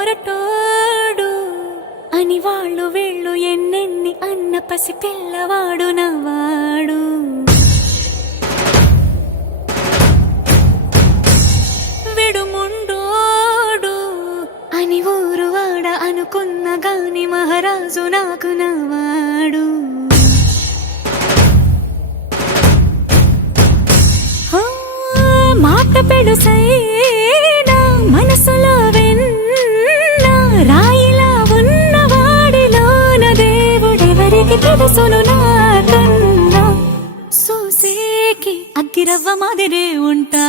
మొరటోడు అని వాళ్ళు వీళ్ళు ఎన్నెన్ని అన్న పసి పిల్లవాడు నవ్వాడు. విడుముండోడు అని ఊరు వాడ అనుకున్న గాని మహారాజు నాకు నవ్వాడు. మాట పెడుసైనా మనసులో వెన్న రాయిలా ఉన్నవాడిలోన దేవుడెవరికి తెలుసును నాకన్నా. సూసేకి అగ్గిరవ్వ మాదిరే ఉంటా